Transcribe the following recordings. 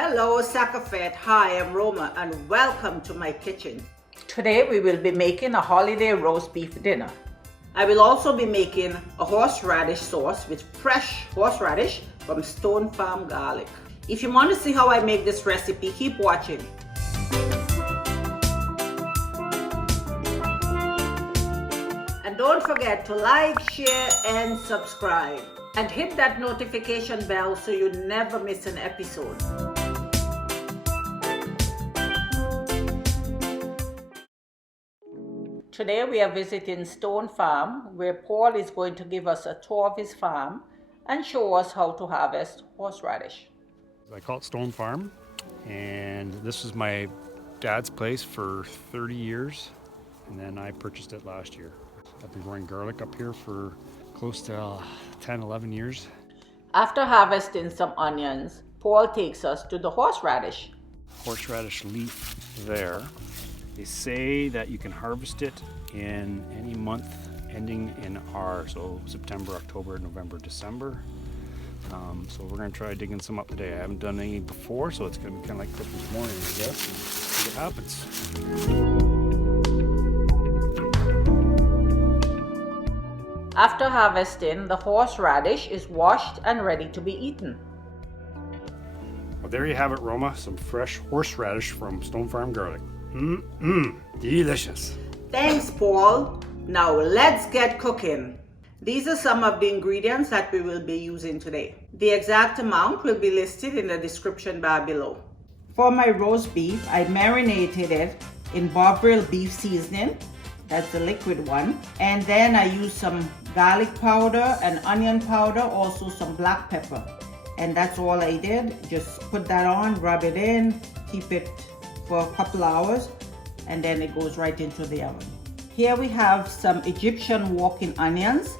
Hello Sakafet, hi, I'm Roma and welcome to my kitchen. Today we will be making a holiday roast beef dinner. I will also be making a horseradish sauce with fresh horseradish from Stone Farm Garlic. If you want to see how I make this recipe, keep watching. And don't forget to like, share and subscribe. And hit that notification bell so you never miss an episode. Today we are visiting Stone Farm, where Paul is going to give us a tour of his farm and show us how to harvest horseradish. I call it Stone Farm, and this was my dad's place for 30 years, and then I purchased it last year. I've been growing garlic up here for close to 10, 11 years. After harvesting some onions, Paul takes us to the horseradish. Horseradish leaf there. They say that you can harvest it in any month ending in R, so September, October, November, December. So we're going to try digging some up today. I haven't done any before, so it's going to be kind of like Christmas morning, I guess, and see what happens. After harvesting, the horseradish is washed and ready to be eaten. Well, there you have it, Roma. Some fresh horseradish from Stone Farm Garlic. Delicious. Thanks, Paul. Now let's get cooking. These are some of the ingredients that we will be using today. The exact amount will be listed in the description bar below. For my roast beef, I marinated it in Bovril beef seasoning. That's the liquid one. And then I used some garlic powder and onion powder, also some black pepper. And that's all I did. Just put that on, rub it in, keep it for a couple hours, and then it goes right into the oven. Here we have some Egyptian walking onions,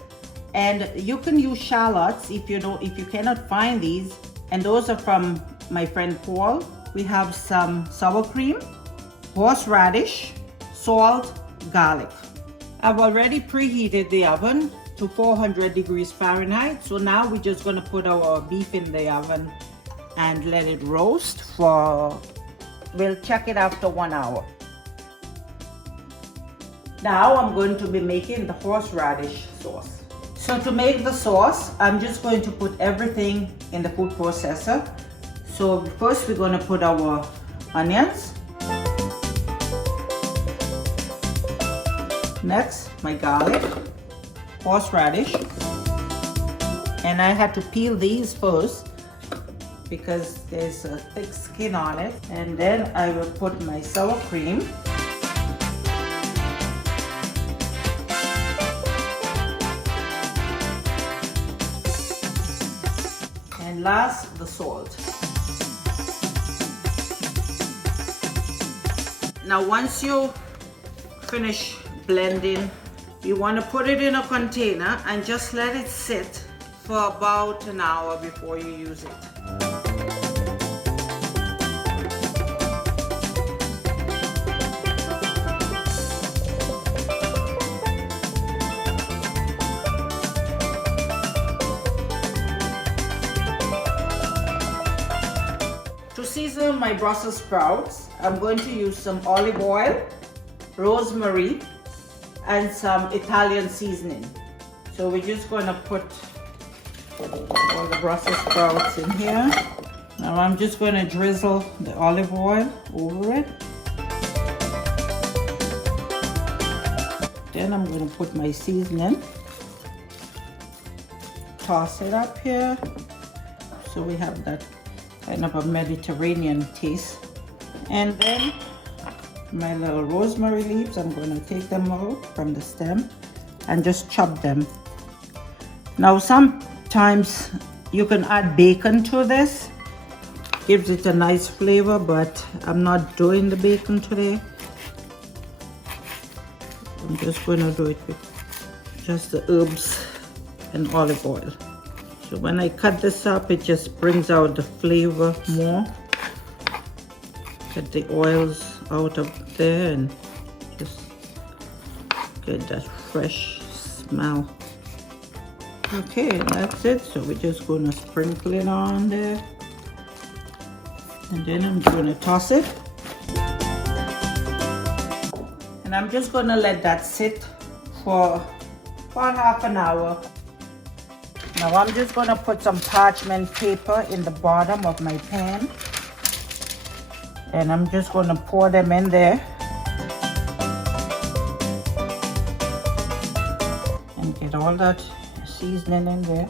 and you can use shallots if you cannot find these, and those are from my friend Paul. We have some sour cream, horseradish, salt, garlic. I've already preheated the oven to 400 degrees Fahrenheit, so now we're just going to put our beef in the oven and let it roast for, we'll check it after 1 hour. Now I'm going to be making the horseradish sauce. So to make the sauce, I'm just going to put everything in the food processor. So first we're going to put our onions. Next, my garlic, horseradish. And I had to peel these first because there's a thick skin on it. And then I will put my sour cream. And last, the salt. Now once you finish blending, you want to put it in a container and just let it sit for about an hour before you use it. To season my Brussels sprouts, I'm going to use some olive oil, rosemary, and some Italian seasoning. So we're just going to put all the Brussels sprouts in here. Now I'm just going to drizzle the olive oil over it. Then I'm going to put my seasoning. Toss it up here. So we have that kind of a Mediterranean taste. And then my little rosemary leaves, I'm going to take them out from the stem and just chop them. Now sometimes you can add bacon to this, gives it a nice flavor, but I'm not doing the bacon today. I'm just going to do it with just the herbs and olive oil. So when I cut this up, it just brings out the flavor more. Get the oils out of there and just get that fresh smell. Okay, that's it. So we're just going to sprinkle it on there. And then I'm going to toss it. And I'm just going to let that sit for about half an hour. Now I'm just going to put some parchment paper in the bottom of my pan. And I'm just going to pour them in there. And get all that seasoning in there.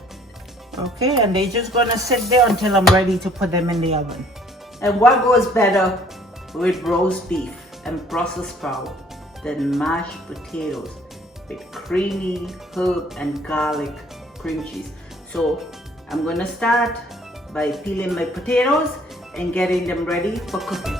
Okay, and they're just going to sit there until I'm ready to put them in the oven. And what goes better with roast beef and Brussels sprout than mashed potatoes with creamy herb and garlic cream cheese? So I'm going to start by peeling my potatoes and getting them ready for cooking.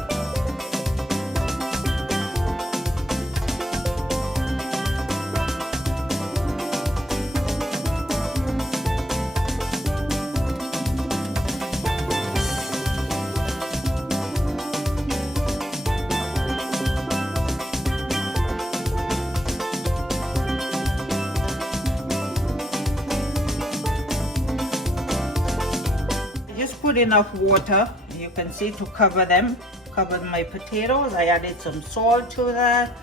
Just put enough water, you can see, to cover them. Covered my potatoes. I added some salt to that,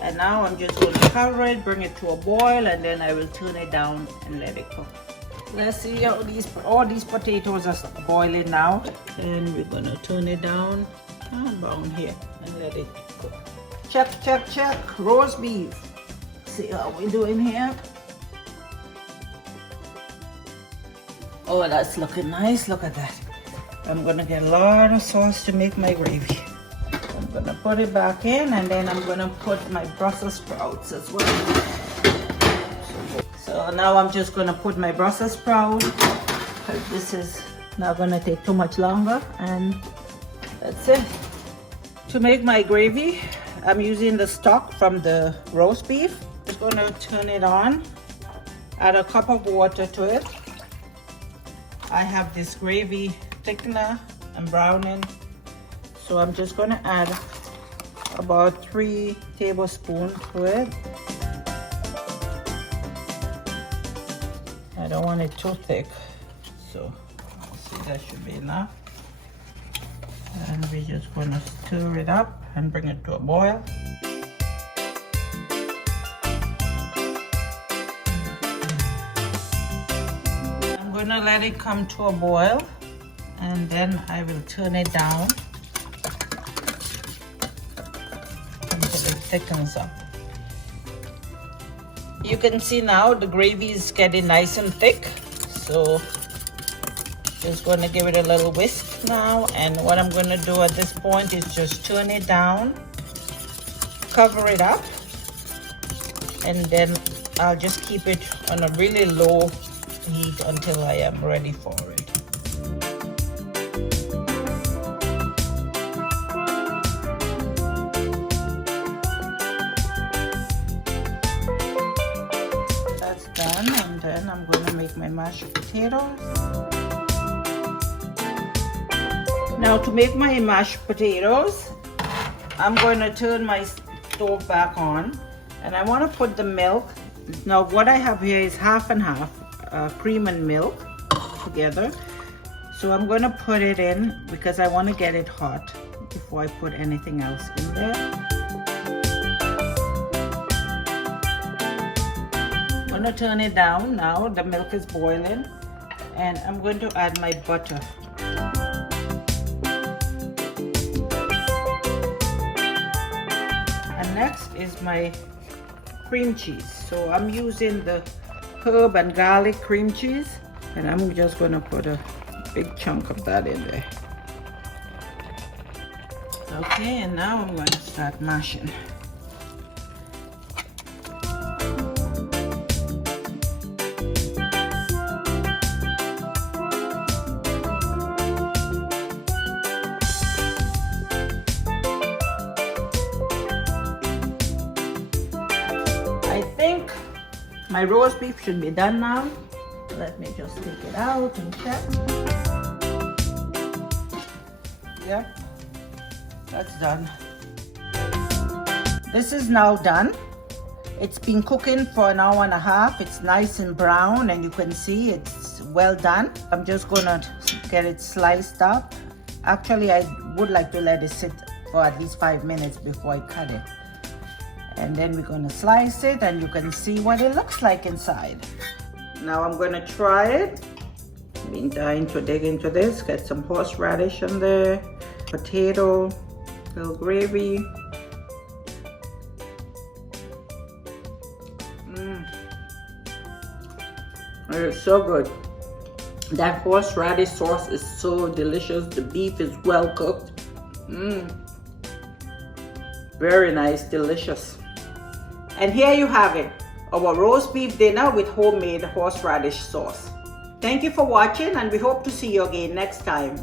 and now I'm just going to cover it, bring it to a boil, and then I will turn it down and let it cook. Let's see how all these potatoes are boiling now, and we're going to turn it down about here and let it cook. Check roast beef. See how we're doing here. Oh, that's looking nice. Look at that. I'm going to get a lot of sauce to make my gravy. I'm going to put it back in, and then I'm going to put my Brussels sprouts as well. So now I'm just going to put my Brussels sprout. This is not going to take too much longer, and that's it. To make my gravy, I'm using the stock from the roast beef. I'm going to turn it on. Add a cup of water to it. I have this gravy thickener and browning, so I'm just going to add about 3 tablespoons to it. I don't want it too thick, so see, that should be enough. And we're just going to stir it up and bring it to a boil. I'm going to let it come to a boil, and then I will turn it down until it thickens up. You can see now the gravy is getting nice and thick, so just going to give it a little whisk now. And what I'm going to do at this point is just turn it down, cover it up, and then I'll just keep it on a really low heat until I am ready for it. That's done, and then I'm going to make my mashed potatoes. Now to make my mashed potatoes, I'm going to turn my stove back on, and I want to put the milk. Now what I have here is half and half. Cream and milk together, so I'm going to put it in because I want to get it hot before I put anything else in there. I'm going to turn it down now. The milk is boiling, and I'm going to add my butter. And next is my cream cheese. So I'm using the herb and garlic cream cheese, and I'm just going to put a big chunk of that in there. Okay, and now I'm going to start mashing. I think my roast beef should be done now. Let me just take it out and check. Yeah, that's done. This is now done. It's been cooking for an hour and a half. It's nice and brown, and you can see it's well done. I'm just gonna get it sliced up Actually, I would like to let it sit for at least 5 minutes before I cut it. And then we're gonna slice it and you can see what it looks like inside. Now I'm gonna try it. Been dying to dig into this. Get some horseradish in there, potato, little gravy. It is so good. That horseradish sauce is so delicious. The beef is well cooked. Very nice, delicious. And here you have it, our roast beef dinner with homemade horseradish sauce. Thank you for watching, and we hope to see you again next time.